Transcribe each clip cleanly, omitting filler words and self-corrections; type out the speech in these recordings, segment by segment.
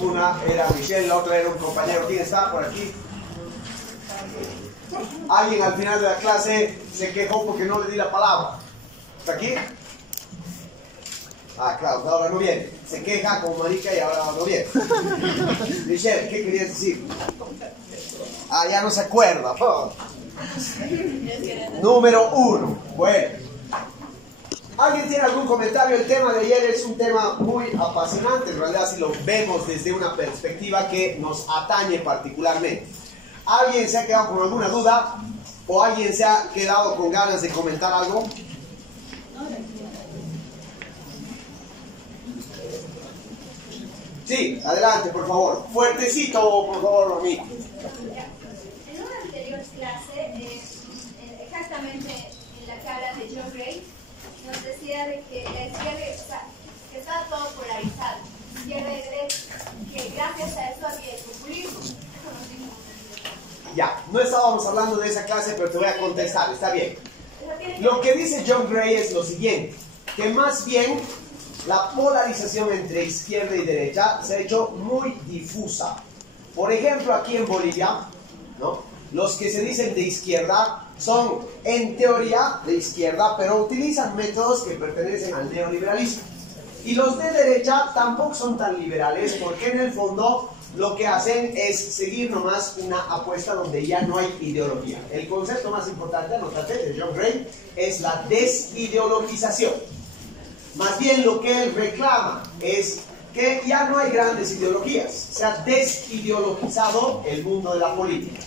Una era Michelle, la otra era un compañero. ¿Quién está por aquí? Alguien al final de la clase se quejó porque no le di la palabra. ¿Está aquí? Ah, claro, ahora no viene. Se queja como marica y ahora no viene. Michelle, ¿qué querías decir? Ah, ya no se acuerda. Oh. Número 1. Bueno. ¿Alguien tiene algún comentario? El tema de ayer es un tema muy apasionante. En realidad, si lo vemos desde una perspectiva que nos atañe particularmente. ¿Alguien se ha quedado con alguna duda? ¿O alguien se ha quedado con ganas de comentar algo? Sí, adelante, por favor. Fuertecito, por favor, amigo. En una anterior clase, exactamente en la que habla de John Gray, nos decía de que la izquierda, o sea, que está todo polarizado, izquierda y derecha, que gracias a eso había el populismo. Ya, no estábamos hablando de esa clase, pero te voy a contestar, está bien. Lo que dice John Gray es lo siguiente, que más bien la polarización entre izquierda y derecha se ha hecho muy difusa. Por ejemplo, aquí en Bolivia, ¿no?, los que se dicen de izquierda son en teoría de izquierda, pero utilizan métodos que pertenecen al neoliberalismo. Y los de derecha tampoco son tan liberales, porque en el fondo lo que hacen es seguir nomás una apuesta donde ya no hay ideología. El concepto más importante, anotate, de John Gray, es la desideologización. Más bien lo que él reclama es que ya no hay grandes ideologías. Se ha desideologizado el mundo de la política.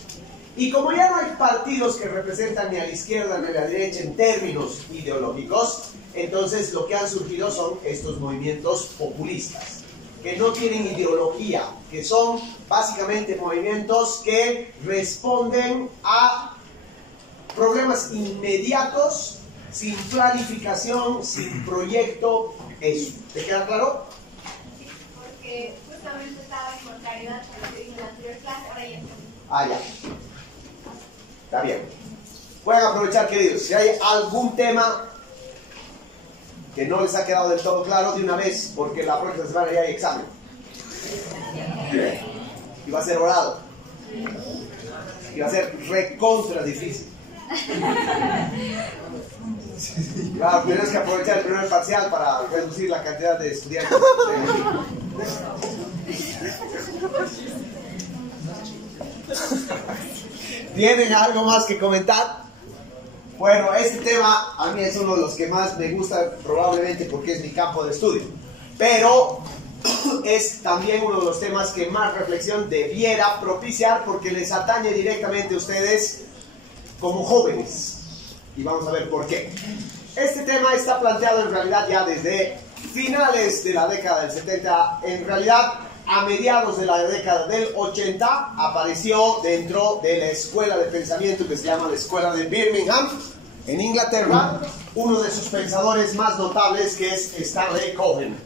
Y como ya no hay partidos que representan ni a la izquierda ni a la derecha en términos ideológicos, entonces lo que han surgido son estos movimientos populistas, que no tienen ideología, que son básicamente movimientos que responden a problemas inmediatos, sin planificación, sin proyecto, eso. ¿Te queda claro? Sí, porque justamente estaba en contrariedad con lo que dije en la anterior clase, ahora ya está. Ah, ya. Está bien. Pueden aprovechar, queridos, si hay algún tema que no les ha quedado del todo claro, de una vez, porque la próxima semana ya hay examen. Y va a ser orado. Y va a ser recontra difícil. Claro, tienes que aprovechar el primer parcial para reducir la cantidad de estudiantes. ¿Tienen algo más que comentar? Bueno, este tema a mí es uno de los que más me gusta, probablemente porque es mi campo de estudio. Pero es también uno de los temas que más reflexión debiera propiciar, porque les atañe directamente a ustedes como jóvenes. Y vamos a ver por qué. Este tema está planteado en realidad ya desde finales de la década del 70. En realidad, a mediados de la década del 80, apareció dentro de la escuela de pensamiento que se llama la Escuela de Birmingham, en Inglaterra, uno de sus pensadores más notables, que es Stanley Cohen.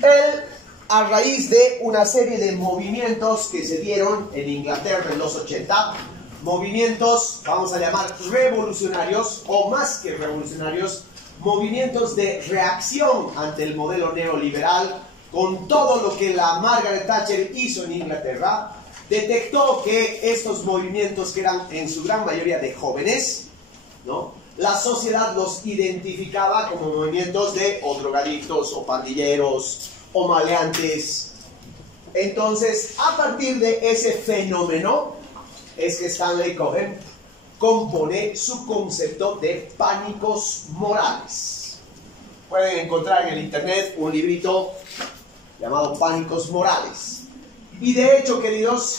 Él, a raíz de una serie de movimientos que se dieron en Inglaterra en los 80, movimientos, vamos a llamar revolucionarios, o más que revolucionarios, movimientos de reacción ante el modelo neoliberal, con todo lo que la Margaret Thatcher hizo en Inglaterra, detectó que estos movimientos, que eran en su gran mayoría de jóvenes, ¿no?, la sociedad los identificaba como movimientos de o drogadictos, o pandilleros, o maleantes. Entonces, a partir de ese fenómeno, es que Stanley Cohen compone su concepto de pánicos morales. Pueden encontrar en el internet un librito llamado Pánicos Morales. Y de hecho, queridos,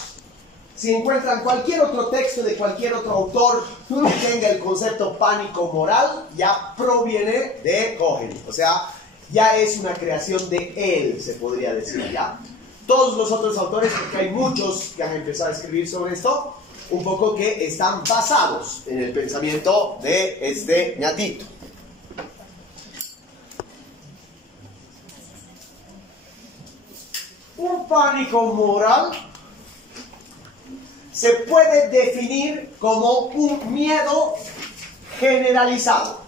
si encuentran cualquier otro texto de cualquier otro autor que tenga el concepto pánico moral, ya proviene de Cohen. O sea, ya es una creación de él, se podría decir, ¿ya? Todos los otros autores, porque hay muchos que han empezado a escribir sobre esto, un poco que están basados en el pensamiento de este ñatito. Un pánico moral se puede definir como un miedo generalizado.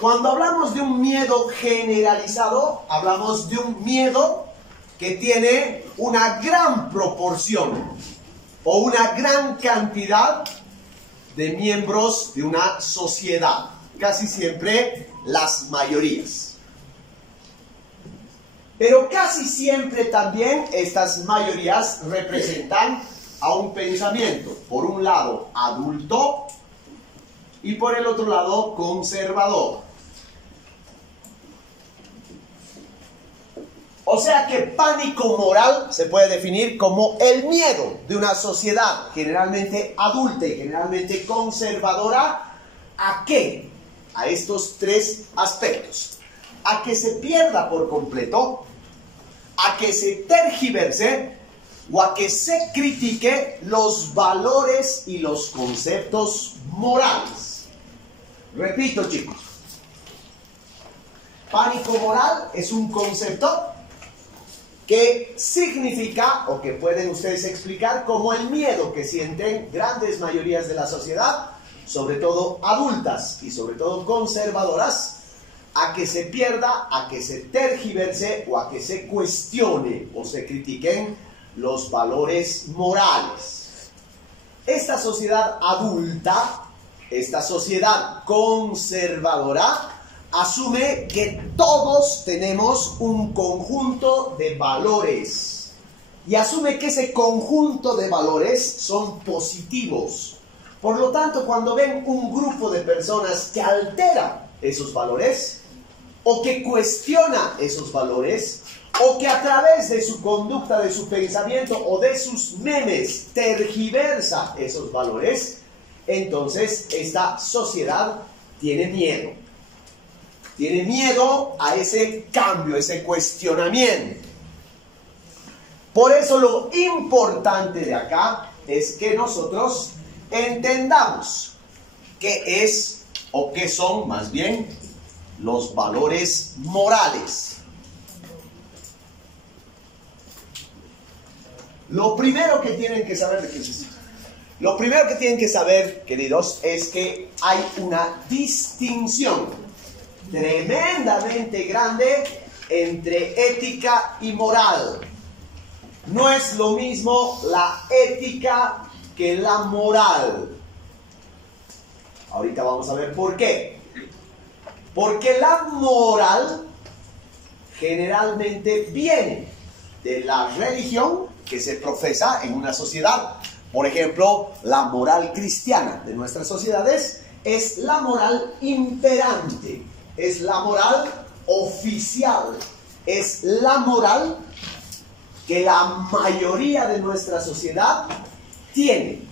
Cuando hablamos de un miedo generalizado, hablamos de un miedo que tiene una gran proporción o una gran cantidad de miembros de una sociedad, casi siempre las mayorías. Pero casi siempre también estas mayorías representan a un pensamiento, por un lado adulto y por el otro lado conservador. O sea que pánico moral se puede definir como el miedo de una sociedad generalmente adulta y generalmente conservadora. ¿A qué? A estos tres aspectos. A que se pierda por completo, a que se tergiverse o a que se critique los valores y los conceptos morales. Repito, chicos. Pánico moral es un concepto que significa, o que pueden ustedes explicar, como el miedo que sienten grandes mayorías de la sociedad, sobre todo adultas y sobre todo conservadoras, a que se pierda, a que se tergiverse o a que se cuestione o se critiquen los valores morales. Esta sociedad adulta, esta sociedad conservadora, asume que todos tenemos un conjunto de valores y asume que ese conjunto de valores son positivos. Por lo tanto, cuando ven un grupo de personas que altera esos valores o que cuestiona esos valores o que a través de su conducta, de su pensamiento o de sus memes tergiversa esos valores, entonces esta sociedad tiene miedo. Tiene miedo a ese cambio, ese cuestionamiento. Por eso lo importante de acá es que nosotros entendamos qué es o qué son más bien los valores morales. Lo primero que tienen que saber, ¿de qué es esto? Lo primero que tienen que saber, queridos, es que hay una distinción tremendamente grande entre ética y moral. No es lo mismo la ética que la moral. Ahorita vamos a ver por qué. Porque la moral generalmente viene de la religión que se profesa en una sociedad. Por ejemplo, la moral cristiana de nuestras sociedades es la moral imperante. Es la moral oficial, es la moral que la mayoría de nuestra sociedad tiene.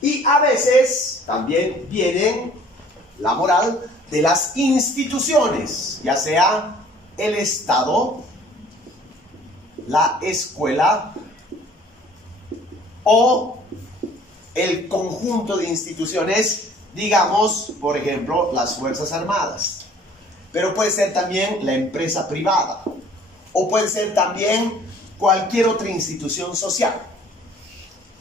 Y a veces también viene la moral de las instituciones, ya sea el Estado, la escuela o el conjunto de instituciones. Digamos, por ejemplo, las Fuerzas Armadas. Pero puede ser también la empresa privada. O puede ser también cualquier otra institución social.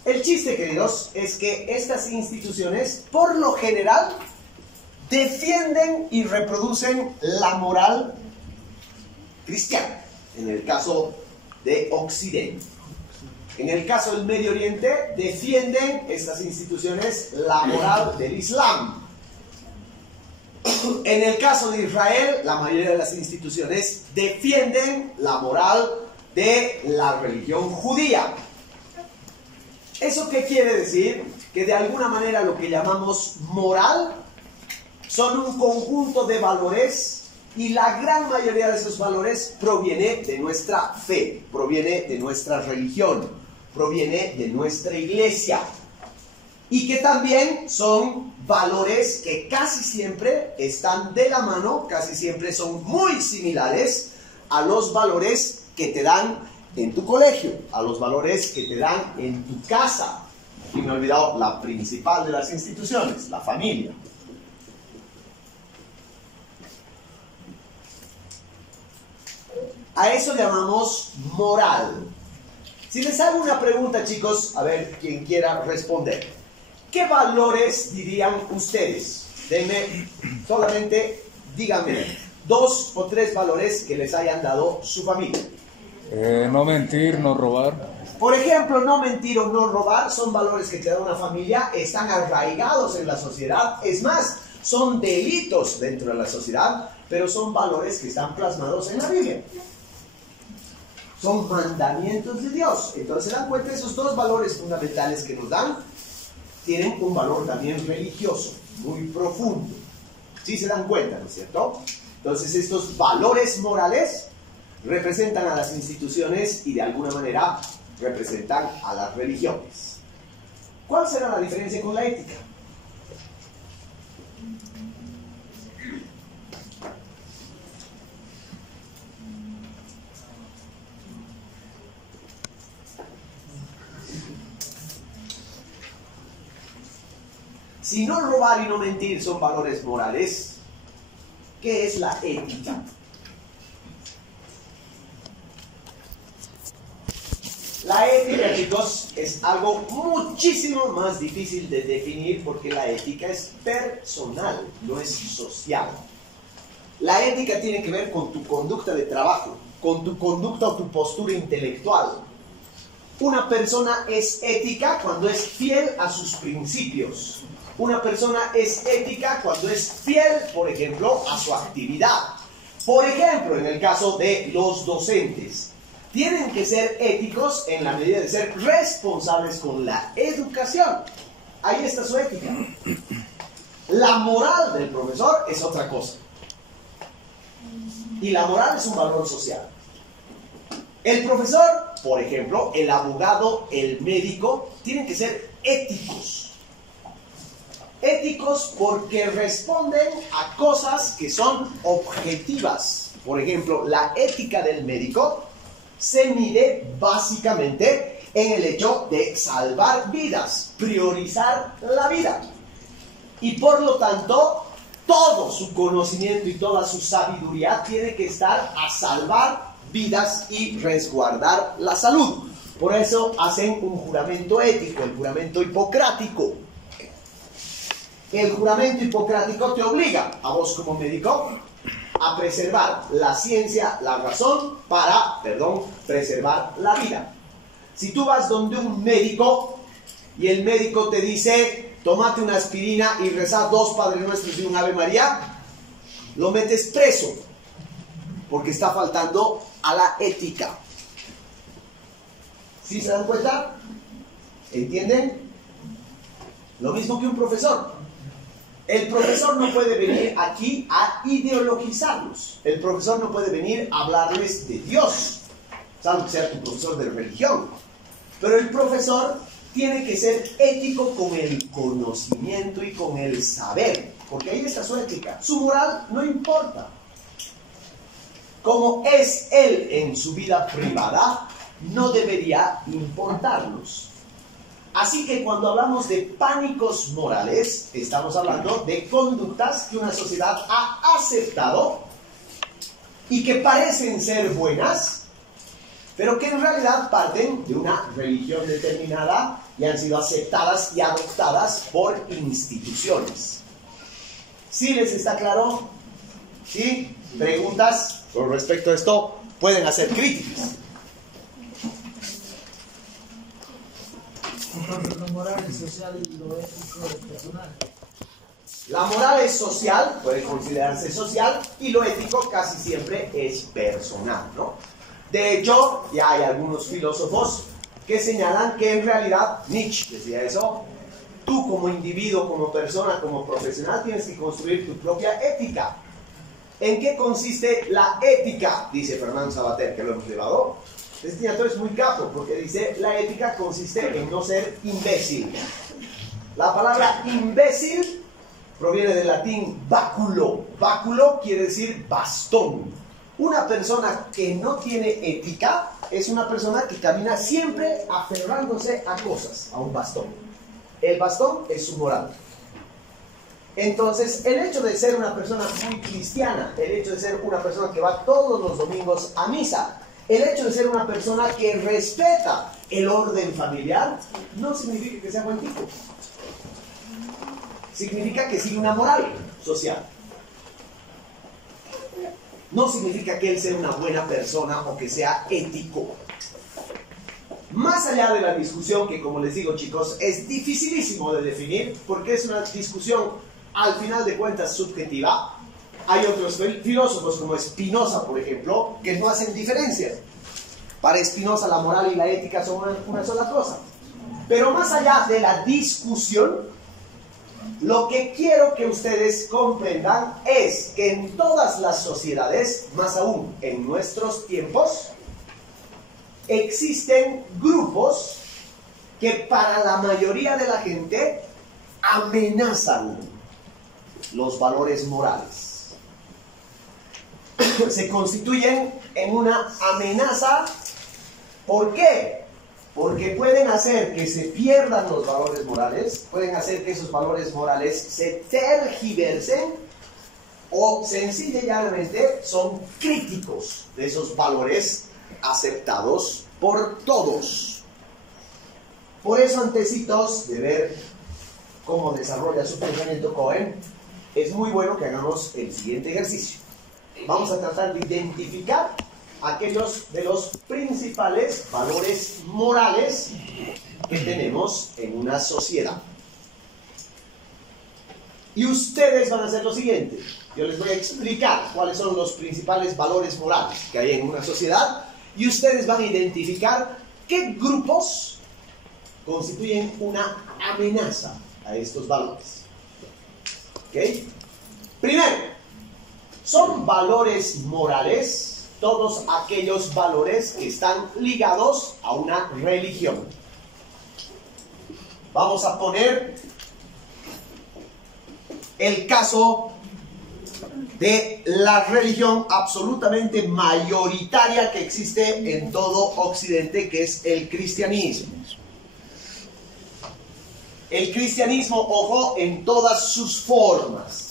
El chiste, queridos, es que estas instituciones, por lo general, defienden y reproducen la moral cristiana. En el caso de Occidente. En el caso del Medio Oriente, defienden estas instituciones la moral del Islam. En el caso de Israel, la mayoría de las instituciones defienden la moral de la religión judía. ¿Eso qué quiere decir? Que de alguna manera lo que llamamos moral son un conjunto de valores y la gran mayoría de esos valores proviene de nuestra fe, proviene de nuestra religión, proviene de nuestra iglesia y que también son valores que casi siempre están de la mano, casi siempre son muy similares a los valores que te dan en tu colegio, a los valores que te dan en tu casa. Y me he olvidado la principal de las instituciones, la familia. A eso llamamos moral. Si les hago una pregunta, chicos, a ver quién quiera responder. ¿Qué valores dirían ustedes Denme, solamente díganme 2 o 3 valores que les hayan dado su familia. No mentir, no robar. Por ejemplo, no mentir o no robar son valores que te da una familia, están arraigados en la sociedad. Es más, son delitos dentro de la sociedad, pero son valores que están plasmados en la Biblia. Son mandamientos de Dios. Entonces, se dan cuenta, esos 2 valores fundamentales que nos dan tienen un valor también religioso, muy profundo. ¿Sí se dan cuenta, no es cierto? Entonces, estos valores morales representan a las instituciones y de alguna manera representan a las religiones. ¿Cuál será la diferencia con la ética? Si no robar y no mentir son valores morales, ¿qué es la ética? La ética, chicos, es algo muchísimo más difícil de definir porque la ética es personal, no es social. La ética tiene que ver con tu conducta de trabajo, con tu conducta o tu postura intelectual. Una persona es ética cuando es fiel a sus principios. Una persona es ética cuando es fiel, por ejemplo, a su actividad. Por ejemplo, en el caso de los docentes, tienen que ser éticos en la medida de ser responsables con la educación. Ahí está su ética. La moral del profesor es otra cosa. Y la moral es un valor social. El profesor, por ejemplo, el abogado, el médico, tienen que ser éticos. Éticos porque responden a cosas que son objetivas. Por ejemplo, la ética del médico se mide básicamente en el hecho de salvar vidas, priorizar la vida. Y por lo tanto, todo su conocimiento y toda su sabiduría tiene que estar a salvar vidas y resguardar la salud. Por eso hacen un juramento ético, el juramento hipocrático. El juramento hipocrático te obliga, a vos como médico, a preservar la ciencia, la razón, para, preservar la vida. Si tú vas donde un médico y el médico te dice, tómate una aspirina y rezad 2 Padre Nuestros y un Ave María, lo metes preso, porque está faltando a la ética. ¿Sí se dan cuenta? ¿Entienden? Lo mismo que un profesor. El profesor no puede venir aquí a ideologizarlos. El profesor no puede venir a hablarles de Dios, salvo que sea tu profesor de religión. Pero el profesor tiene que ser ético con el conocimiento y con el saber, porque ahí está su ética. Su moral no importa. Como es él en su vida privada, no debería importarnos. Así que cuando hablamos de pánicos morales, estamos hablando de conductas que una sociedad ha aceptado y que parecen ser buenas, pero que en realidad parten de una religión determinada y han sido aceptadas y adoptadas por instituciones. ¿Sí les está claro? ¿Sí? ¿Preguntas con respecto a esto? Pueden hacer críticas. Entonces, lo moral es social y lo ético es personal. La moral es social, puede considerarse social, y lo ético casi siempre es personal, ¿no? De hecho, ya hay algunos filósofos que señalan que en realidad, Nietzsche decía eso, tú como individuo, como persona, como profesional, tienes que construir tu propia ética. ¿En qué consiste la ética? Dice Fernando Sabater, que lo hemos llevado. Este autor es muy capo, porque dice, la ética consiste en no ser imbécil. La palabra imbécil proviene del latín báculo. Báculo quiere decir bastón. Una persona que no tiene ética es una persona que camina siempre aferrándose a cosas, a un bastón. El bastón es su moral. Entonces, el hecho de ser una persona muy cristiana, el hecho de ser una persona que va todos los domingos a misa, el hecho de ser una persona que respeta el orden familiar, no significa que sea buen tipo. significa que sigue una moral social. No significa que él sea una buena persona o que sea ético. Más allá de la discusión, que como les digo, chicos, es dificilísimo de definir, porque es una discusión al final de cuentas subjetiva. Hay otros filósofos como Spinoza, por ejemplo, que no hacen diferencia. Para Spinoza la moral y la ética son una sola cosa. Pero más allá de la discusión, lo que quiero que ustedes comprendan es que en todas las sociedades, más aún en nuestros tiempos, existen grupos que para la mayoría de la gente amenazan los valores morales. Se constituyen en una amenaza. ¿Por qué? Porque pueden hacer que se pierdan los valores morales, pueden hacer que esos valores morales se tergiversen, o sencillamente son críticos de esos valores aceptados por todos. Por eso, antecitos de ver cómo desarrolla su pensamiento Cohen, es muy bueno que hagamos el siguiente ejercicio. Vamos a tratar de identificar aquellos de los principales valores morales que tenemos en una sociedad. Y ustedes van a hacer lo siguiente. Yo les voy a explicar cuáles son los principales valores morales que hay en una sociedad, y ustedes van a identificar qué grupos constituyen una amenaza a estos valores. ¿Ok? Primero, son valores morales todos aquellos valores que están ligados a una religión. Vamos a poner el caso de la religión absolutamente mayoritaria que existe en todo Occidente, que es el cristianismo. El cristianismo, ojo, en todas sus formas.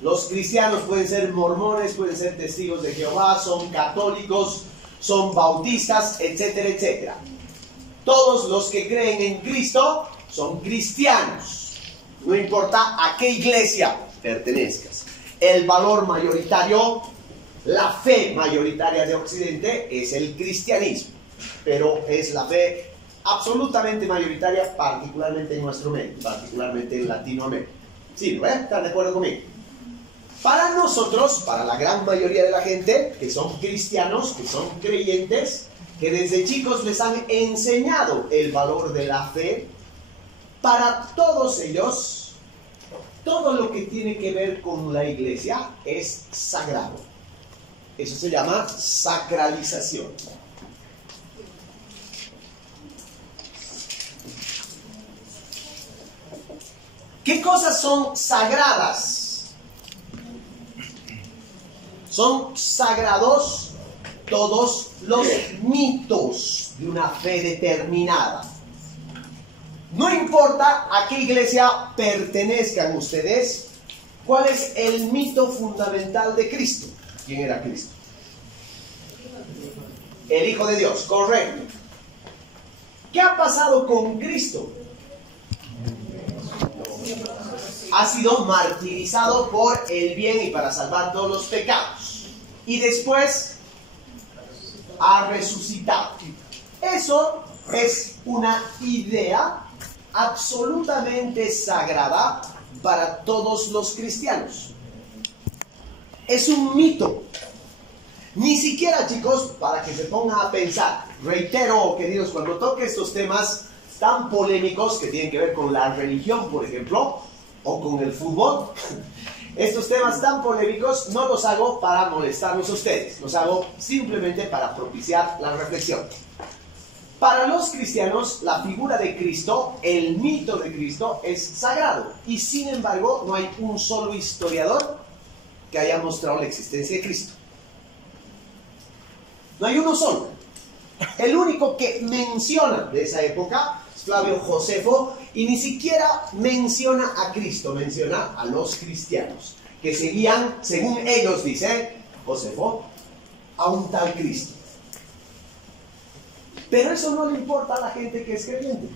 Los cristianos pueden ser mormones, pueden ser testigos de Jehová, son católicos, son bautistas, etcétera, etcétera. Todos los que creen en Cristo son cristianos. No importa a qué iglesia pertenezcas. El valor mayoritario, la fe mayoritaria de Occidente es el cristianismo. Pero es la fe absolutamente mayoritaria, particularmente en nuestro medio, particularmente en Latinoamérica. ¿Sí, no? ¿Están de acuerdo conmigo? Para nosotros, para la gran mayoría de la gente, que son cristianos, que son creyentes, que desde chicos les han enseñado el valor de la fe, para todos ellos, todo lo que tiene que ver con la iglesia es sagrado. Eso se llama sacralización. ¿Qué cosas son sagradas? Son sagrados todos los mitos de una fe determinada. No importa a qué iglesia pertenezcan ustedes, ¿cuál es el mito fundamental de Cristo? ¿Quién era Cristo? El Hijo de Dios, correcto. ¿Qué ha pasado con Cristo? Ha sido martirizado por el bien y para salvar todos los pecados. Y después ha resucitado. Eso es una idea absolutamente sagrada para todos los cristianos. Es un mito. Ni siquiera, chicos, para que se pongan a pensar, reitero, queridos, cuando toque estos temas tan polémicos que tienen que ver con la religión, por ejemplo, o con el fútbol, estos temas tan polémicos no los hago para molestarlos a ustedes, los hago simplemente para propiciar la reflexión. Para los cristianos, la figura de Cristo, el mito de Cristo, es sagrado, y sin embargo no hay un solo historiador que haya mostrado la existencia de Cristo. No hay uno solo. El único que menciona de esa época es Flavio Josefo, y ni siquiera menciona a Cristo, menciona a los cristianos, que seguían, según ellos dice Josefo, a un tal Cristo. Pero eso no le importa a la gente que es creyente.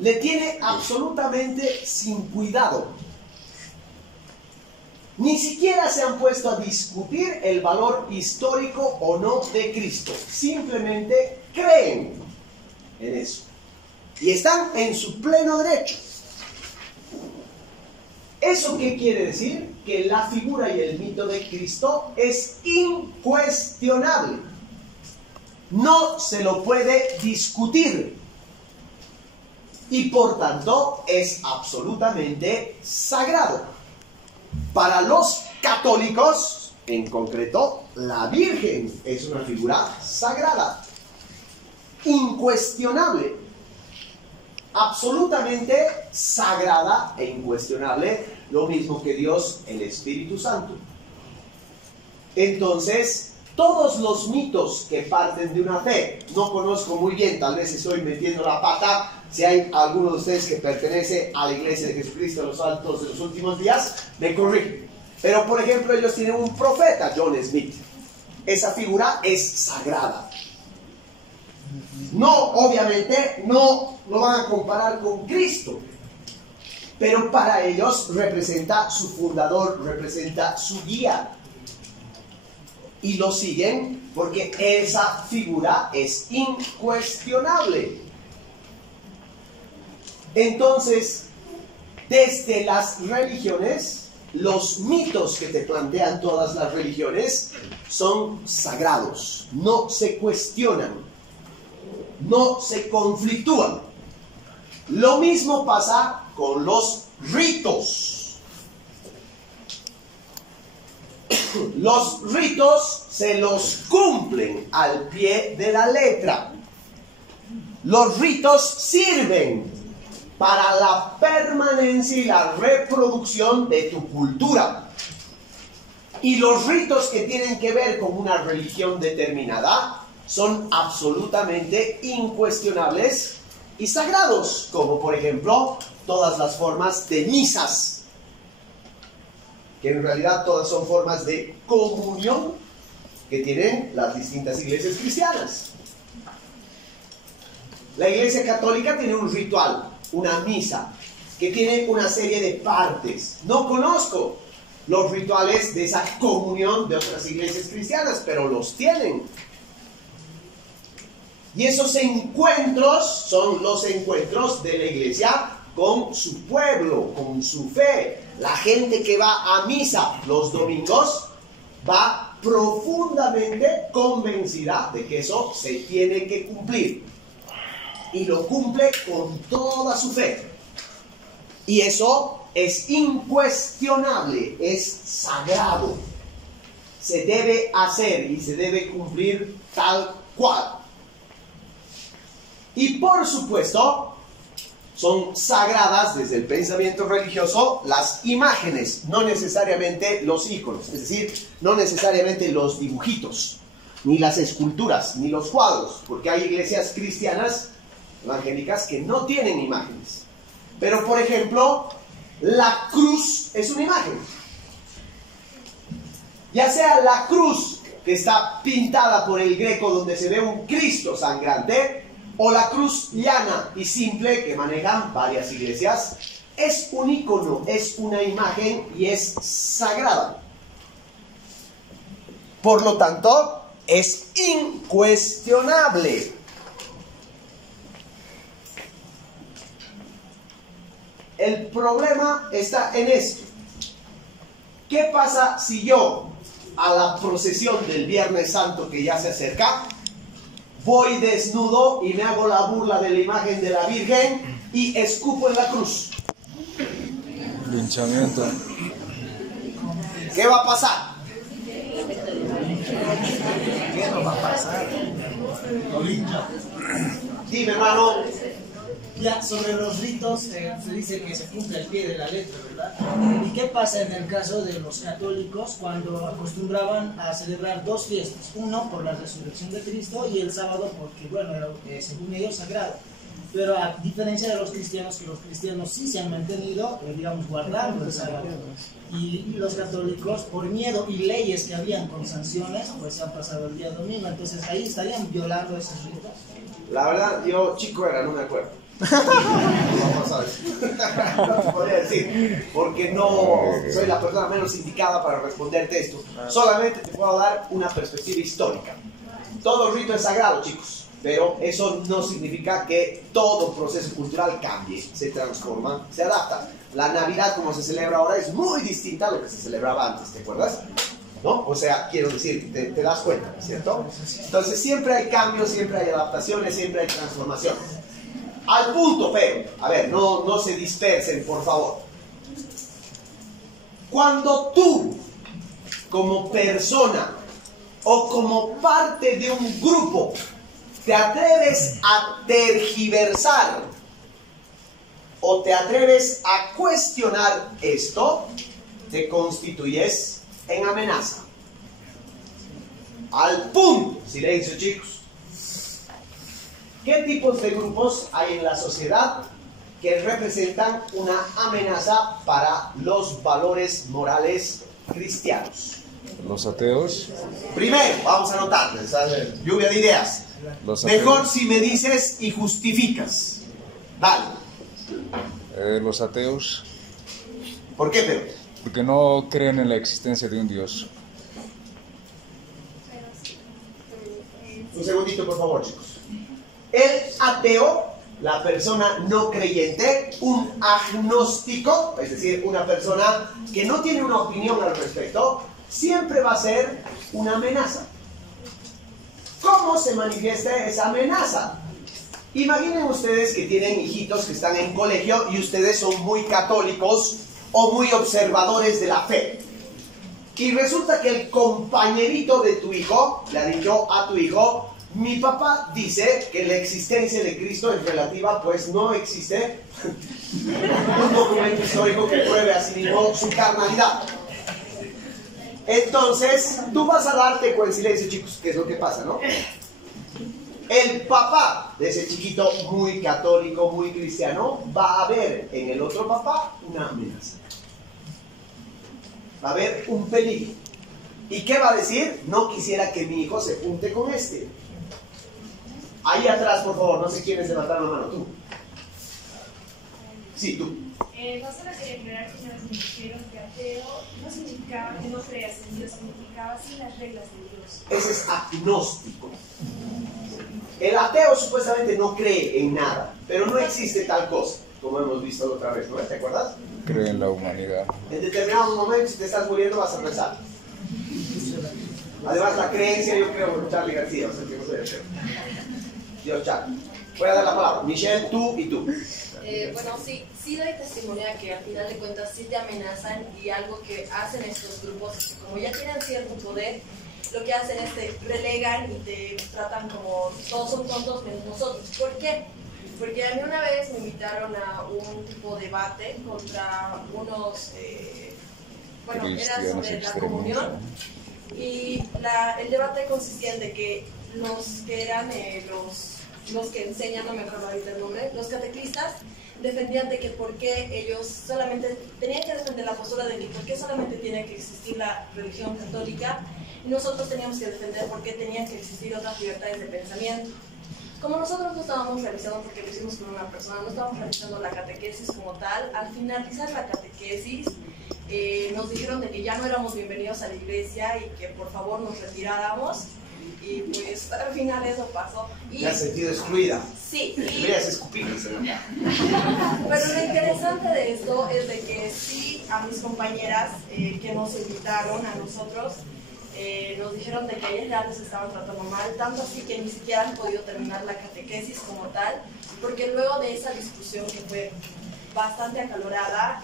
le tiene absolutamente sin cuidado. Ni siquiera se han puesto a discutir el valor histórico o no de Cristo. Simplemente creen en eso. Y están en su pleno derecho. ¿Eso qué quiere decir? Que la figura y el mito de Cristo es incuestionable. No se lo puede discutir. Y por tanto es absolutamente sagrado. Para los católicos, en concreto, la Virgen es una figura sagrada, incuestionable, absolutamente sagrada e incuestionable, lo mismo que Dios, el Espíritu Santo. Entonces, todos los mitos que parten de una fe, no conozco muy bien, tal vez estoy metiendo la pata. Si hay alguno de ustedes que pertenece a la Iglesia de Jesucristo de los Santos de los Últimos Días, me corrigen. Pero, por ejemplo, ellos tienen un profeta, John Smith. Esa figura es sagrada. No, obviamente, no lo van a comparar con Cristo. Pero para ellos representa su fundador, representa su guía. Y lo siguen porque esa figura es incuestionable. Entonces, desde las religiones, los mitos que te plantean todas las religiones son sagrados, no se cuestionan, no se conflictúan. Lo mismo pasa con los ritos. Los ritos se los cumplen al pie de la letra. Los ritos sirven para la permanencia y la reproducción de tu cultura. Y los ritos que tienen que ver con una religión determinada son absolutamente incuestionables y sagrados, como por ejemplo todas las formas de misas, que en realidad todas son formas de comunión que tienen las distintas iglesias cristianas. La Iglesia Católica tiene un ritual, una misa, que tiene una serie de partes. No conozco los rituales de esa comunión de otras iglesias cristianas, pero los tienen. Y esos encuentros son los encuentros de la iglesia con su pueblo, con su fe. La gente que va a misa los domingos va profundamente convencida de que eso se tiene que cumplir. Y lo cumple con toda su fe. Y eso es incuestionable, es sagrado. Se debe hacer y se debe cumplir tal cual. Y por supuesto, son sagradas desde el pensamiento religioso las imágenes, no necesariamente los íconos, es decir, no necesariamente los dibujitos, ni las esculturas, ni los cuadros, porque hay iglesias cristianas evangélicas que no tienen imágenes. Pero, por ejemplo, la cruz es una imagen. Ya sea la cruz que está pintada por el Greco donde se ve un Cristo sangrante, o la cruz llana y simple que manejan varias iglesias, es un icono, es una imagen y es sagrada. Por lo tanto, es incuestionable. El problema está en esto. ¿Qué pasa si yo, a la procesión del Viernes Santo que ya se acerca, voy desnudo y me hago la burla de la imagen de la Virgen y escupo en la cruz? Linchamiento. ¿Qué va a pasar? ¿Qué no va a pasar? Lo lincha. Dime, hermano. Ya, sobre los ritos, se dice que se cumple al pie de la letra, ¿verdad? ¿Y qué pasa en el caso de los católicos cuando acostumbraban a celebrar dos fiestas? Uno por la resurrección de Cristo y el sábado porque, bueno, era según ellos sagrado. Pero a diferencia de los cristianos, que los cristianos sí se han mantenido, digamos, guardando el sábado. Y los católicos, por miedo y leyes que habían con sanciones, pues se han pasado el día domingo. Entonces ahí estarían violando esos ritos. La verdad, yo chico era, no me acuerdo. Vamos a ver. No te podría decir, porque no soy la persona menos indicada para responderte esto. Solamente te puedo dar una perspectiva histórica. Todo rito es sagrado, chicos, pero eso no significa que todo proceso cultural cambie, se transforma, se adapta. La Navidad, como se celebra ahora, es muy distinta a lo que se celebraba antes, ¿te acuerdas? ¿No? O sea, quiero decir, te das cuenta, ¿cierto? Entonces siempre hay cambios, siempre hay adaptaciones, siempre hay transformaciones. Al punto, pero, a ver, no se dispersen, por favor. Cuando tú, como persona o como parte de un grupo, te atreves a tergiversar o te atreves a cuestionar esto, te constituyes en amenaza. Al punto, silencio, chicos. ¿Qué tipos de grupos hay en la sociedad que representan una amenaza para los valores morales cristianos? Los ateos. Primero, vamos a anotarles, lluvia de ideas. Mejor si me dices y justificas. Dale. Los ateos. ¿Por qué, Pedro? Porque no creen en la existencia de un Dios. Un segundito, por favor, chicos. El ateo, la persona no creyente, un agnóstico, es decir, una persona que no tiene una opinión al respecto, siempre va a ser una amenaza. ¿Cómo se manifiesta esa amenaza? Imaginen ustedes que tienen hijitos que están en colegio y ustedes son muy católicos o muy observadores de la fe. Y resulta que el compañerito de tu hijo le ha dicho a tu hijo: mi papá dice que la existencia de Cristo es relativa, pues no existe un documento histórico que pruebe a sí mismo su carnalidad. Entonces, tú vas a darte cuenta, en silencio, chicos, ¿qué es lo que pasa, no? El papá de ese chiquito muy católico, muy cristiano, va a ver en el otro papá una amenaza. Va a haber un peligro. ¿Y qué va a decir? No quisiera que mi hijo se junte con este. Ahí atrás, por favor, no sé quiénes levantaron la mano, tú. Sí, tú. No solo quería aclarar que una vez me dijeron que ateo no significaba que no creas en Dios, significaba sin las reglas de Dios. Ese es agnóstico. El ateo supuestamente no cree en nada, pero no existe tal cosa, como hemos visto la otra vez, ¿no? ¿Te acuerdas? Cree en la humanidad. En determinados momentos, si te estás muriendo, vas a rezar. Además, la creencia, yo creo en Charlie García, o sea, que no soy ateo. Dios, Charlie. Voy a dar la palabra. Michelle, tú y tú. Bueno, sí doy testimonio a que al final de cuentas sí te amenazan, y algo que hacen estos grupos es que como ya tienen cierto poder, lo que hacen es te relegan y te tratan como todos son tontos menos nosotros. ¿Por qué? Porque a mí una vez me invitaron a un tipo de debate contra unos, bueno, era sobre la comunión, y el debate consistía en de que los que eran los que enseñan, no me acuerdo ahorita el nombre, los catequistas, defendían de que por qué ellos solamente tenían que defender la postura de que por qué solamente tiene que existir la religión católica, y nosotros teníamos que defender por qué tenían que existir otras libertades de pensamiento. Como nosotros no estábamos realizando, porque lo hicimos con una persona, no estábamos realizando la catequesis como tal, al finalizar la catequesis nos dijeron de que ya no éramos bienvenidos a la iglesia y que por favor nos retiráramos. Y pues al final eso pasó. ¿Te has sentido excluida? Sí. Deberías escupirles en la cara. Pero lo interesante de esto es de que sí, a mis compañeras que nos invitaron a nosotros, nos dijeron de que a ellas ya les estaban tratando mal, tanto así que ni siquiera han podido terminar la catequesis como tal, porque luego de esa discusión que fue bastante acalorada,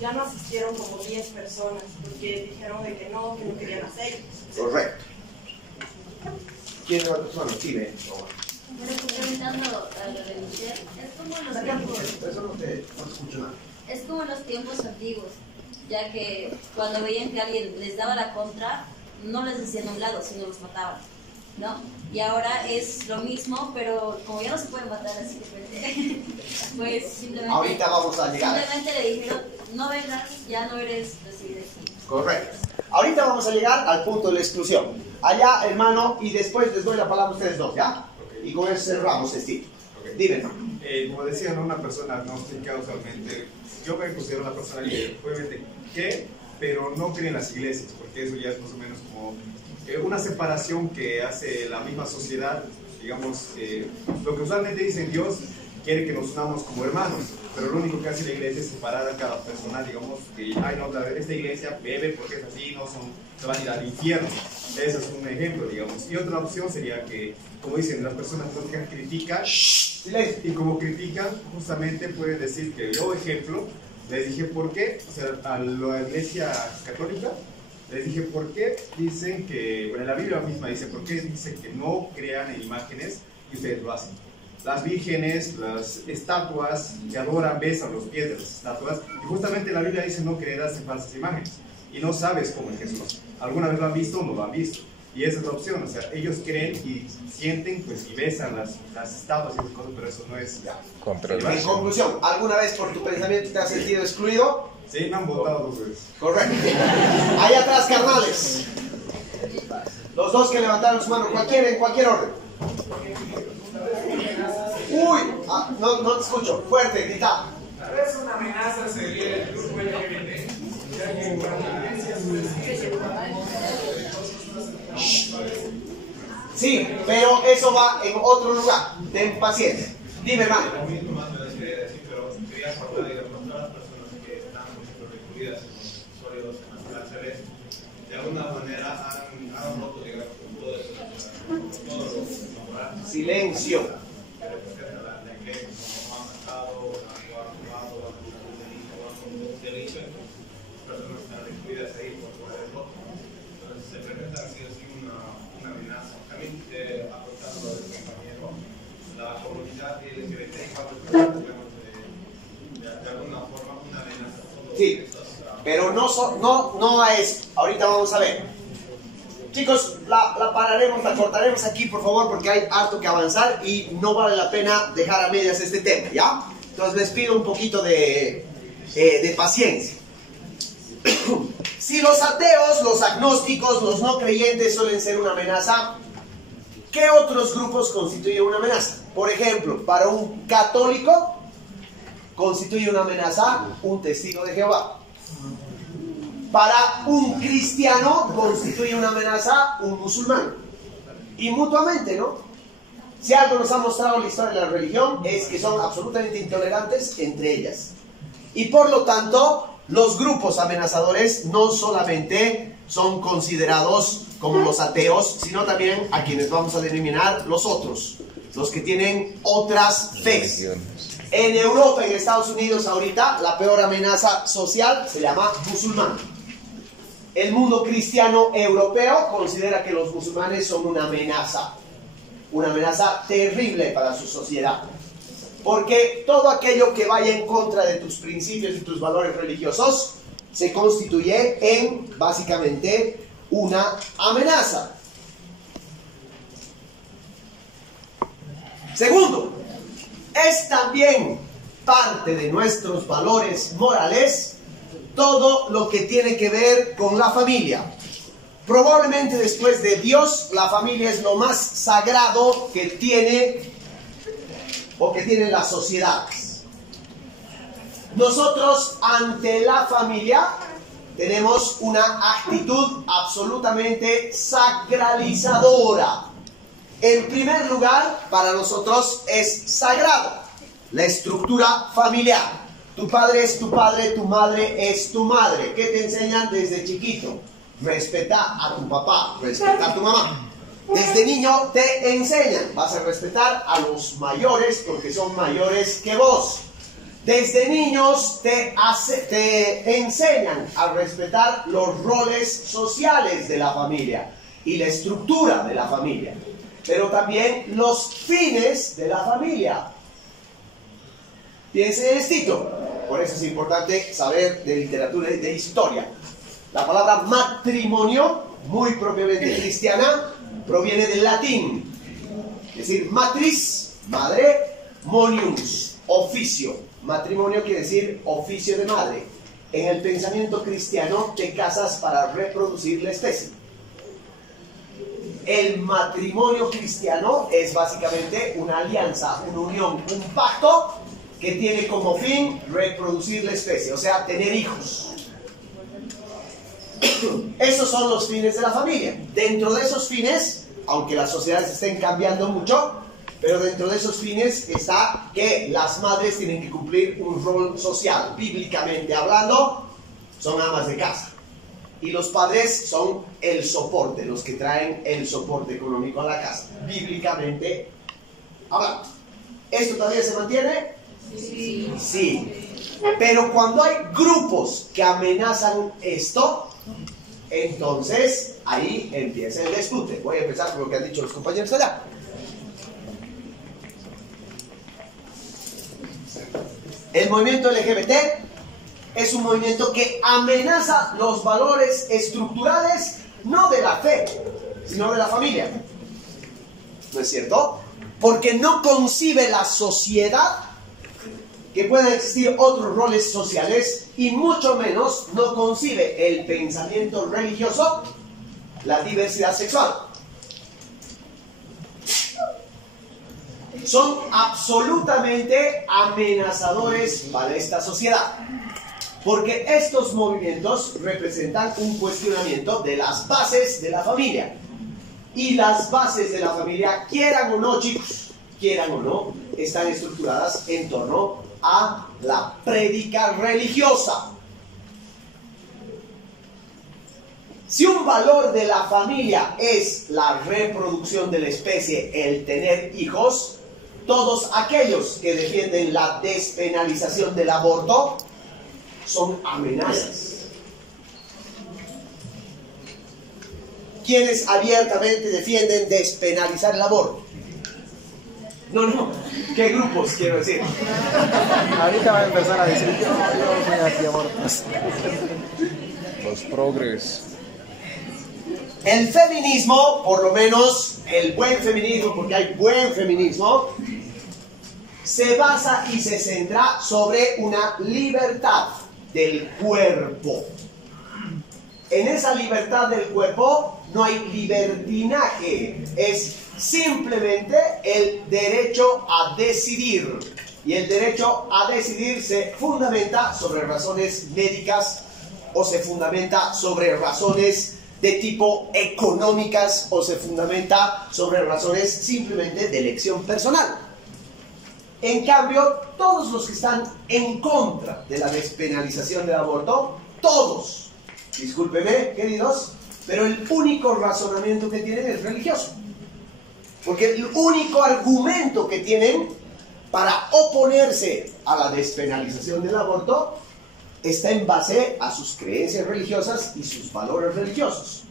ya no asistieron como 10 personas, porque dijeron de que no querían hacer. Correcto. ¿Quién levanta su mano? Sí, ve. Bueno, complementando a lo de Michelle, Eso no te escucho nada. es como en los tiempos antiguos, ya que cuando veían que alguien les daba la contra, no les decían a un lado, sino los mataban, ¿no? Y ahora es lo mismo, pero como ya no se pueden matar así de frente, pues simplemente... Ahorita vamos a llegar. Simplemente le dijeron, no vengas, ya no eres residente. Correcto. Ahorita vamos a llegar al punto de la exclusión. Allá, hermano, y después les doy la palabra a ustedes dos, ¿ya? Y con eso cerramos este sitio. Dime, hermano. como decía, ¿no? Una persona agnóstica usualmente, yo me considero una persona que obviamente cree, pero no cree en las iglesias, porque eso ya es más o menos como una separación que hace la misma sociedad, digamos, lo que usualmente dicen Dios quiere que nos unamos como hermanos, pero lo único que hace la iglesia es separar a cada persona, digamos, que, ay no, esta iglesia bebe porque es así, no son, se van a ir al infierno. Ese es un ejemplo, digamos. Y otra opción sería que, como dicen, las personas que critican, y como critican, justamente pueden decir que yo, ejemplo, les dije por qué, o sea, a la iglesia católica, les dije por qué dicen que, bueno, la Biblia misma dice, por qué dicen que no crean en imágenes y ustedes lo hacen. Las vírgenes, las estatuas que adoran, besan los pies de las estatuas, y justamente la Biblia dice no creerás en falsas imágenes, y no sabes cómo es Jesús. ¿Alguna vez lo han visto o no lo han visto? Y esa es la opción, o sea, ellos creen y sienten, pues, y besan las estatuas y esas cosas, pero eso no es... En conclusión, ¿alguna vez por tu pensamiento te has sentido excluido? Sí, me han votado 2 veces. Correcto. Allá atrás, carnales. Los dos que levantaron su mano, en cualquier orden. Uy, no te escucho. Fuerte, grita. Tal vez una amenaza sería el grupo LGBT. Sí, pero eso va en otro lugar. Ten paciencia. Dime, hermano. Lo mismo más me gustaría decir, pero quería hablar, digamos, todas las personas que están, por ejemplo, recluidas en los sólidos en las cárceles, de alguna manera han roto, digamos, con todo eso, con todo lo moral. Silencio. Que representa la iglesia, como han matado, han robado, han delito, personas están recluidas ahí por el voto. Entonces se presenta así una amenaza. También aportando lo del compañero, la comunidad LGBT digamos, de alguna forma una amenaza. Sí, pero no a eso. Ahorita vamos a ver. Chicos, la pararemos, la cortaremos aquí, por favor, porque hay harto que avanzar y no vale la pena dejar a medias este tema, ¿ya? Entonces les pido un poquito de paciencia. Si los ateos, los agnósticos, los no creyentes suelen ser una amenaza, ¿qué otros grupos constituyen una amenaza? Por ejemplo, para un católico constituye una amenaza un testigo de Jehová. Para un cristiano constituye una amenaza un musulmán. Y mutuamente, ¿no? Si algo nos ha mostrado la historia de la religión es que son absolutamente intolerantes entre ellas. Y por lo tanto, los grupos amenazadores no solamente son considerados como los ateos, sino también a quienes vamos a denominar los otros, los que tienen otras fes. En Europa, en Estados Unidos ahorita, la peor amenaza social se llama musulmán. El mundo cristiano europeo considera que los musulmanes son una amenaza terrible para su sociedad. Porque todo aquello que vaya en contra de tus principios y tus valores religiosos se constituye en, básicamente, una amenaza. Segundo, es también parte de nuestros valores morales todo lo que tiene que ver con la familia. Probablemente después de Dios, la familia es lo más sagrado que tiene o que tienen las sociedades. Nosotros ante la familia tenemos una actitud absolutamente sacralizadora. En primer lugar, para nosotros es sagrada la estructura familiar. Tu padre es tu padre, tu madre es tu madre. ¿Qué te enseñan desde chiquito? Respeta a tu papá, respeta a tu mamá. Desde niño te enseñan, vas a respetar a los mayores porque son mayores que vos. Desde niños te enseñan a respetar los roles sociales de la familia y la estructura de la familia, pero también los fines de la familia. Piensen en esto. Por eso es importante saber de literatura y de historia. La palabra matrimonio, muy propiamente cristiana, proviene del latín. Es decir, matris, madre, monius, oficio. Matrimonio quiere decir oficio de madre. En el pensamiento cristiano te casas para reproducir la especie. el matrimonio cristiano es básicamente una alianza, una unión, un pacto que tiene como fin reproducir la especie, o sea, tener hijos. Esos son los fines de la familia. Dentro de esos fines, aunque las sociedades estén cambiando mucho, pero dentro de esos fines está que las madres tienen que cumplir un rol social. Bíblicamente hablando, son amas de casa. Y los padres son el soporte, los que traen el soporte económico a la casa. Bíblicamente hablando. ¿Esto todavía se mantiene? Sí. Sí. Pero cuando hay grupos que amenazan esto, entonces ahí empieza el discute. Voy a empezar con lo que han dicho los compañeros allá. El movimiento LGBT es un movimiento que amenaza los valores estructurales, no de la fe, sino de la familia. ¿No es cierto? Porque no concibe la sociedad que puedan existir otros roles sociales y mucho menos no concibe el pensamiento religioso, la diversidad sexual. Son absolutamente amenazadores para esta sociedad, porque estos movimientos representan un cuestionamiento de las bases de la familia. Y las bases de la familia, quieran o no, chicos, quieran o no, están estructuradas en torno a la prédica religiosa. Si un valor de la familia es la reproducción de la especie, el tener hijos, todos aquellos que defienden la despenalización del aborto son amenazas. ¿Quiénes abiertamente defienden despenalizar el aborto? No, ¿qué grupos quiero decir? Ahorita va a empezar a decir yo soy antiabortos. Los progres. El feminismo, por lo menos el buen feminismo, porque hay buen feminismo, se basa y se centra sobre una libertad del cuerpo. En esa libertad del cuerpo no hay libertinaje, es simplemente el derecho a decidir. Y el derecho a decidir se fundamenta sobre razones médicas o se fundamenta sobre razones de tipo económicas o se fundamenta sobre razones simplemente de elección personal. En cambio, todos los que están en contra de la despenalización del aborto, todos, discúlpeme, queridos, pero el único razonamiento que tienen es religioso. Porque el único argumento que tienen para oponerse a la despenalización del aborto está en base a sus creencias religiosas y sus valores religiosos.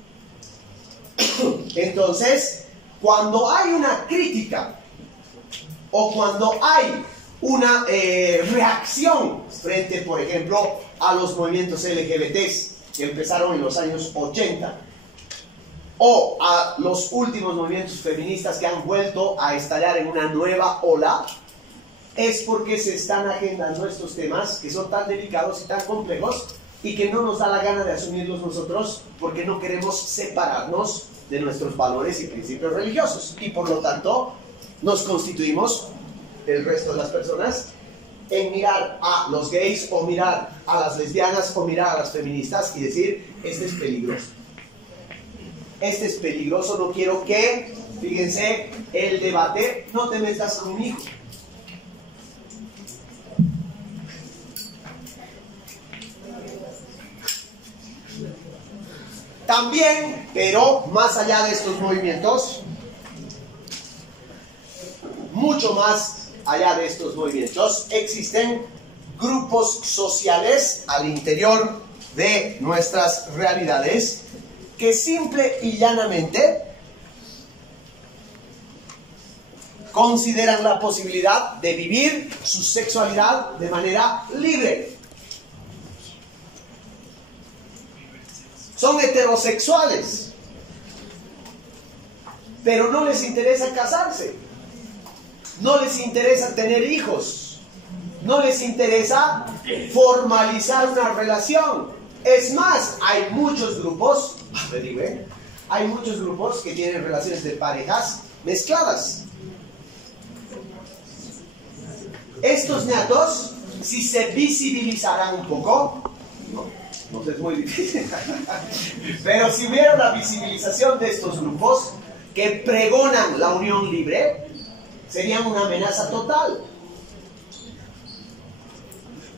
Entonces, cuando hay una crítica o cuando hay una reacción frente, por ejemplo, a los movimientos LGBTs que empezaron en los años 80 o a los últimos movimientos feministas que han vuelto a estallar en una nueva ola, es porque se están agendando estos temas que son tan delicados y tan complejos y que no nos da la gana de asumirlos nosotros porque no queremos separarnos de nuestros valores y principios religiosos y por lo tanto nos constituimos del resto de las personas en mirar a los gays o mirar a las lesbianas o mirar a las feministas y decir, este es peligroso. Este es peligroso, no quiero que, fíjense, el debate, no te metas conmigo. También, pero más allá de estos movimientos, mucho más allá de estos movimientos, existen grupos sociales al interior de nuestras realidades que simple y llanamente consideran la posibilidad de vivir su sexualidad de manera libre. Son heterosexuales, pero no les interesa casarse, no les interesa tener hijos, no les interesa formalizar una relación. Es más, hay muchos grupos, hay muchos grupos que tienen relaciones de parejas mezcladas. Estos neatos, si se visibilizaran un poco, no sé, es muy difícil, pero si hubiera una visibilización de estos grupos que pregonan la unión libre, serían una amenaza total.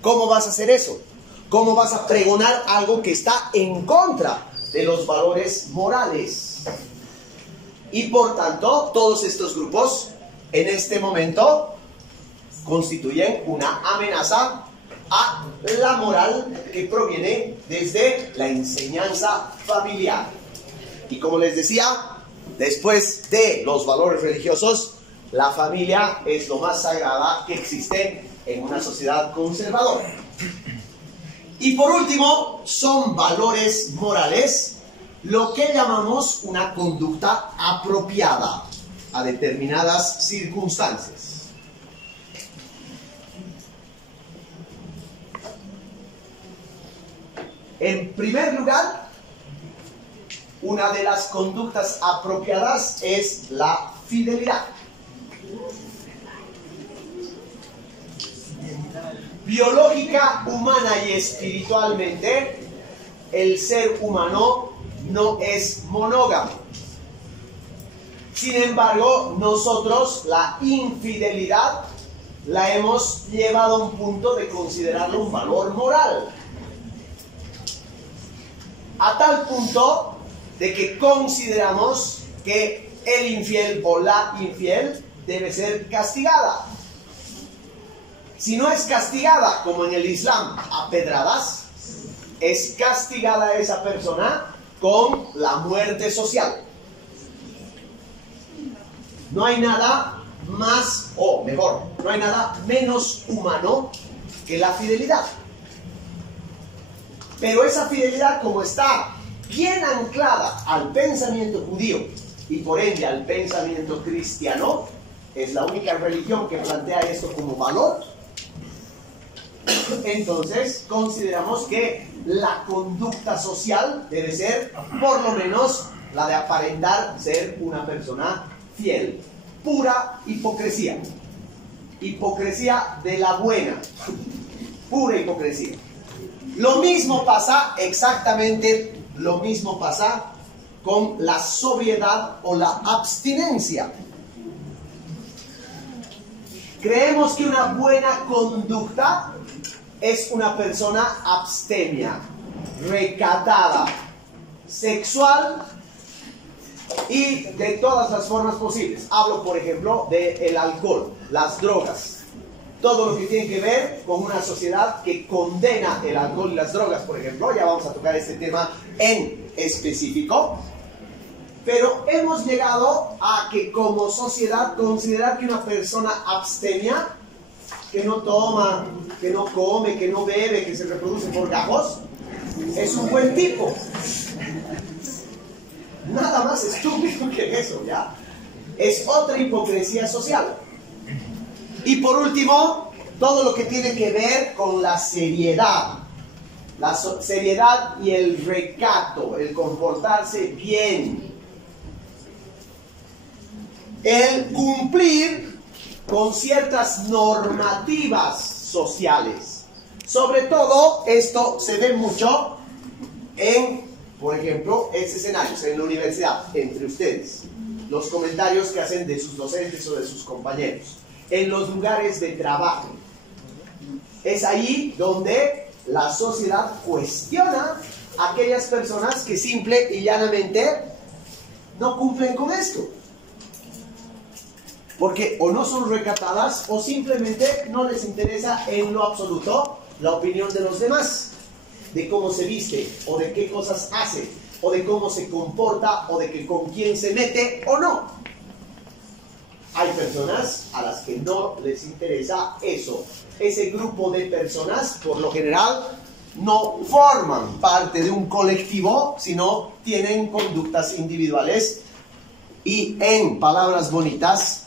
¿Cómo vas a hacer eso? ¿Cómo vas a pregonar algo que está en contra de los valores morales? Y por tanto, todos estos grupos en este momento constituyen una amenaza a la moral que proviene desde la enseñanza familiar. Y como les decía, después de los valores religiosos, la familia es lo más sagrada que existe en una sociedad conservadora. Y por último, son valores morales lo que llamamos una conducta apropiada a determinadas circunstancias. En primer lugar, una de las conductas apropiadas es la fidelidad. Biológica, humana y espiritualmente, el ser humano no es monógamo. Sin embargo, nosotros la infidelidad la hemos llevado a un punto de considerarlo un valor moral. A tal punto de que consideramos que el infiel o la infiel debe ser castigada. Si no es castigada, como en el Islam, a pedradas, es castigada esa persona con la muerte social. No hay nada más, o mejor, no hay nada menos humano que la fidelidad. Pero esa fidelidad, como está bien anclada al pensamiento judío y por ende al pensamiento cristiano, es la única religión que plantea esto como valor. Entonces consideramos que la conducta social debe ser por lo menos la de aparentar ser una persona fiel. Pura hipocresía. Hipocresía de la buena. Pura hipocresía. Lo mismo pasa, exactamente lo mismo pasa con la sobriedad o la abstinencia. Creemos que una buena conducta es una persona abstemia, recatada, sexual y de todas las formas posibles. Hablo, por ejemplo, del alcohol, las drogas. Todo lo que tiene que ver con una sociedad que condena el alcohol y las drogas, por ejemplo. Ya vamos a tocar este tema en específico. Pero hemos llegado a que como sociedad considerar que una persona abstemia, que no toma, que no come, que no bebe, que se reproduce por gajos, es un buen tipo. Nada más estúpido que eso, ¿ya? Es otra hipocresía social. Y por último, todo lo que tiene que ver con la seriedad. La seriedad y el recato, el comportarse bien. El cumplir con ciertas normativas sociales. Sobre todo, esto se ve mucho en, por ejemplo, escenarios en la universidad, entre ustedes. Los comentarios que hacen de sus docentes o de sus compañeros. En los lugares de trabajo. Es ahí donde la sociedad cuestiona a aquellas personas que simple y llanamente no cumplen con esto. Porque o no son recatadas o simplemente no les interesa en lo absoluto la opinión de los demás, de cómo se viste, o de qué cosas hace, o de cómo se comporta, o de que con quién se mete o no. Hay personas a las que no les interesa eso. Ese grupo de personas, por lo general, no forman parte de un colectivo, sino tienen conductas individuales y, en palabras bonitas,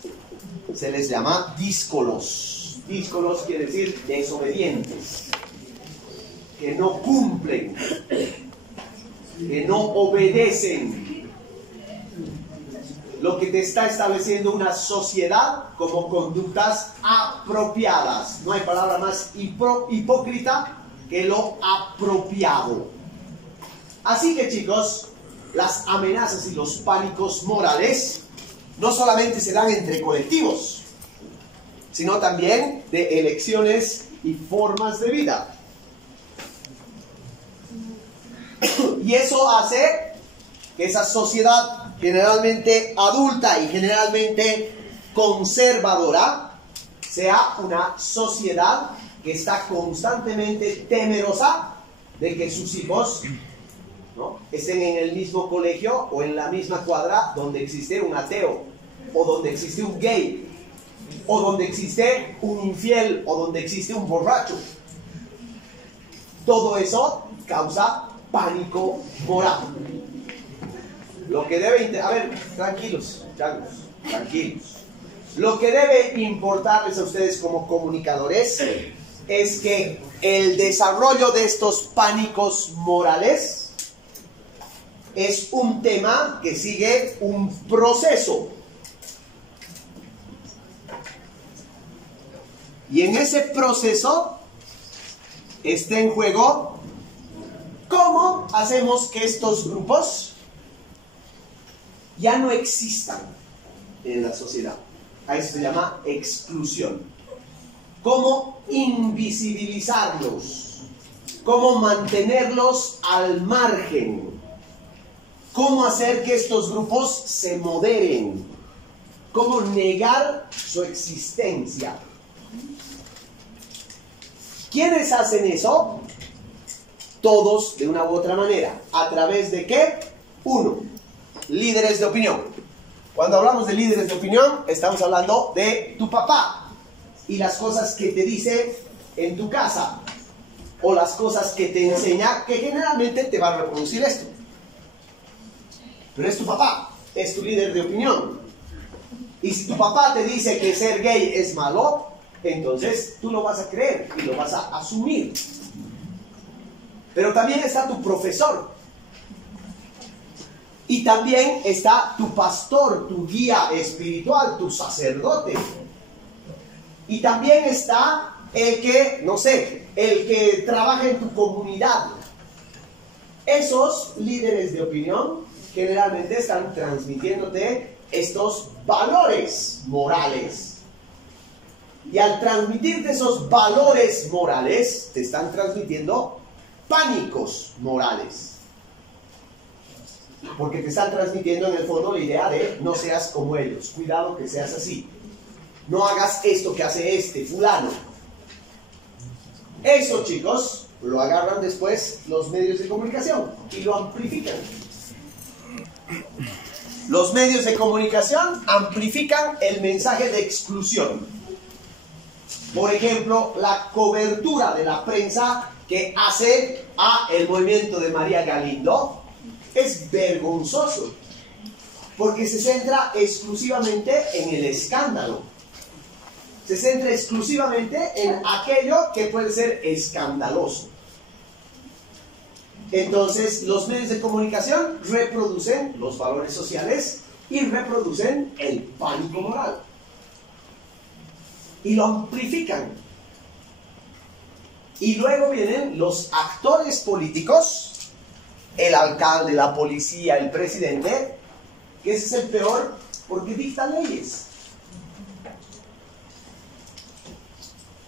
se les llama díscolos. Díscolos quiere decir desobedientes, que no cumplen, que no obedecen, lo que te está estableciendo una sociedad como conductas apropiadas. No hay palabra más hipócrita que lo apropiado. Así que, chicos, las amenazas y los pánicos morales no solamente se dan entre colectivos, sino también de elecciones y formas de vida. Y eso hace que esa sociedad generalmente adulta y generalmente conservadora sea una sociedad que está constantemente temerosa de que sus hijos, ¿no?, estén en el mismo colegio o en la misma cuadra donde existe un ateo, o donde existe un gay, o donde existe un infiel, o donde existe un borracho. Todo eso causa pánico moral. Lo que debe... A ver, tranquilos, tranquilos. Lo que debe importarles a ustedes como comunicadores es que el desarrollo de estos pánicos morales es un tema que sigue un proceso. Y en ese proceso está en juego cómo hacemos que estos grupos ya no existan en la sociedad. A eso se llama exclusión. Cómo invisibilizarlos, cómo mantenerlos al margen, cómo hacer que estos grupos se moderen, cómo negar su existencia. ¿Quiénes hacen eso? Todos de una u otra manera. ¿A través de qué? Uno, líderes de opinión. Cuando hablamos de líderes de opinión, estamos hablando de tu papá y las cosas que te dice en tu casa, o las cosas que te enseña, que generalmente te va a reproducir esto. Pero es tu papá, es tu líder de opinión. Y si tu papá te dice que ser gay es malo, entonces tú lo vas a creer y lo vas a asumir. Pero también está tu profesor. Y también está tu pastor, tu guía espiritual, tu sacerdote. Y también está el que, no sé, el que trabaja en tu comunidad. Esos líderes de opinión generalmente están transmitiéndote estos valores morales. Y al transmitirte esos valores morales, te están transmitiendo pánicos morales. Porque te están transmitiendo en el fondo la idea de no seas como ellos, cuidado que seas así. No hagas esto que hace este fulano. Eso, chicos, lo agarran después los medios de comunicación y lo amplifican. Los medios de comunicación amplifican el mensaje de exclusión. Por ejemplo, la cobertura de la prensa que hace a el movimiento de María Galindo es vergonzoso, porque se centra exclusivamente en el escándalo. Se centra exclusivamente en aquello que puede ser escandaloso. Entonces, los medios de comunicación reproducen los valores sociales y reproducen el pánico moral. Y lo amplifican. Y luego vienen los actores políticos, el alcalde, la policía, el presidente, que ese es el peor porque dicta leyes.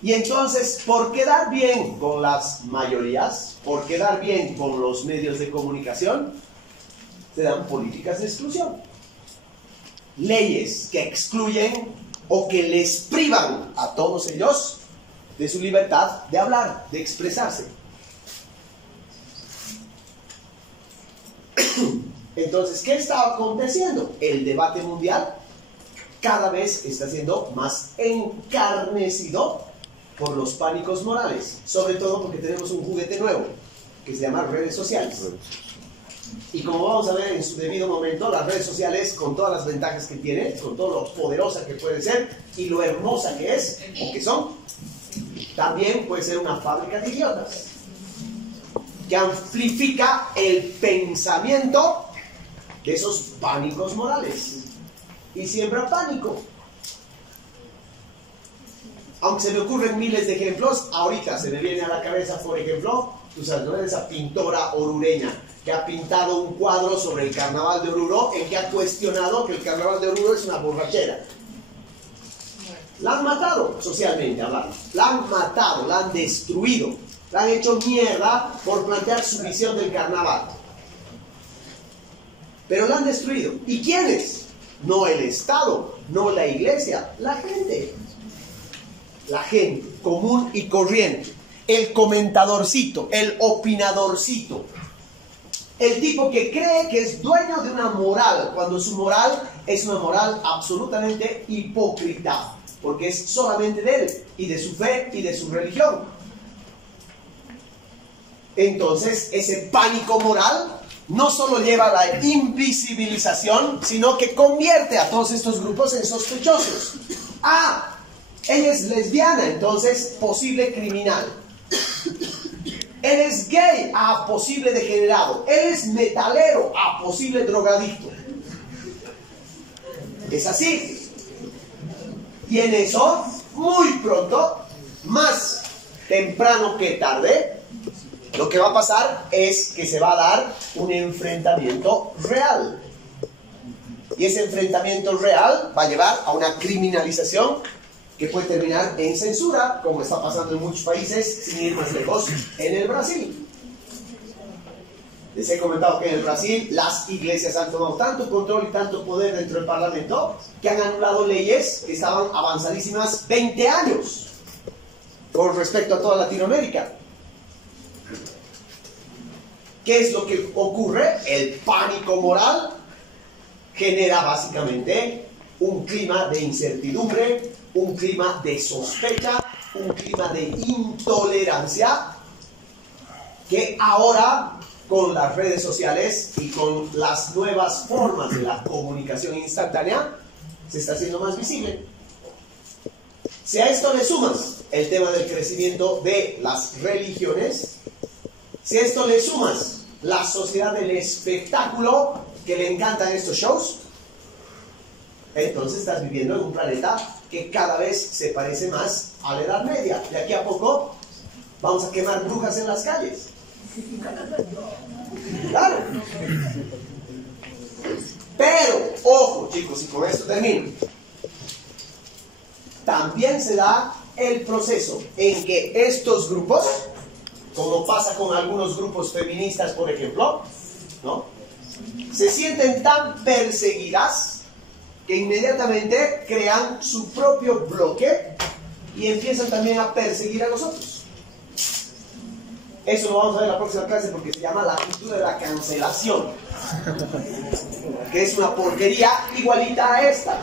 Y entonces, por quedar bien con las mayorías, por quedar bien con los medios de comunicación, se dan políticas de exclusión. Leyes que excluyen o que les privan a todos ellos de su libertad de hablar, de expresarse. Entonces, ¿qué está aconteciendo? El debate mundial cada vez está siendo más encarnecido por los pánicos morales, sobre todo porque tenemos un juguete nuevo que se llama redes sociales. Y como vamos a ver en su debido momento, las redes sociales, con todas las ventajas que tienen, con todo lo poderosa que puede ser y lo hermosa que es o que son, también puede ser una fábrica de idiotas que amplifica el pensamiento de esos pánicos morales. y siembra pánico. Aunque se me ocurren miles de ejemplos, ahorita se me viene a la cabeza, por ejemplo, tú sabes, ¿no? Esa pintora orureña que ha pintado un cuadro sobre el carnaval de Oruro en que ha cuestionado que el carnaval de Oruro es una borrachera. La han matado, socialmente hablando. La han matado, la han destruido. La han hecho mierda por plantear su visión del carnaval. Pero la han destruido. ¿Y quiénes? No el Estado, no la iglesia, la gente. La gente común y corriente. El comentadorcito, el opinadorcito. El tipo que cree que es dueño de una moral, cuando su moral es una moral absolutamente hipócrita, porque es solamente de él, y de su fe, y de su religión. Entonces, ese pánico moral no solo lleva a la invisibilización, sino que convierte a todos estos grupos en sospechosos. Ah, ella es lesbiana, entonces posible criminal. Él es gay, ah, posible degenerado. Él es metalero, ah, posible drogadicto. Es así. Y en eso, muy pronto, más temprano que tarde, lo que va a pasar es que se va a dar un enfrentamiento real. Y ese enfrentamiento real va a llevar a una criminalización que puede terminar en censura, como está pasando en muchos países, sin ir más lejos, en el Brasil. Les he comentado que en el Brasil las iglesias han tomado tanto control y tanto poder dentro del Parlamento que han anulado leyes que estaban avanzadísimas 20 años con respecto a toda Latinoamérica. ¿Qué es lo que ocurre? El pánico moral genera básicamente un clima de incertidumbre, un clima de sospecha, un clima de intolerancia que ahora, con las redes sociales y con las nuevas formas de la comunicación instantánea, se está haciendo más visible. Si a esto le sumas el tema del crecimiento de las religiones, si a esto le sumas la sociedad del espectáculo que le encantan estos shows, entonces estás viviendo en un planeta que cada vez se parece más a la Edad Media. De aquí a poco vamos a quemar brujas en las calles. Claro. Pero, ojo chicos, y con esto termino. También se da el proceso en que estos grupos, como pasa con algunos grupos feministas, por ejemplo, ¿no?, se sienten tan perseguidas que inmediatamente crean su propio bloque y empiezan también a perseguir a los otros. Eso lo vamos a ver en la próxima clase porque se llama la cultura de la cancelación, que es una porquería igualita a esta.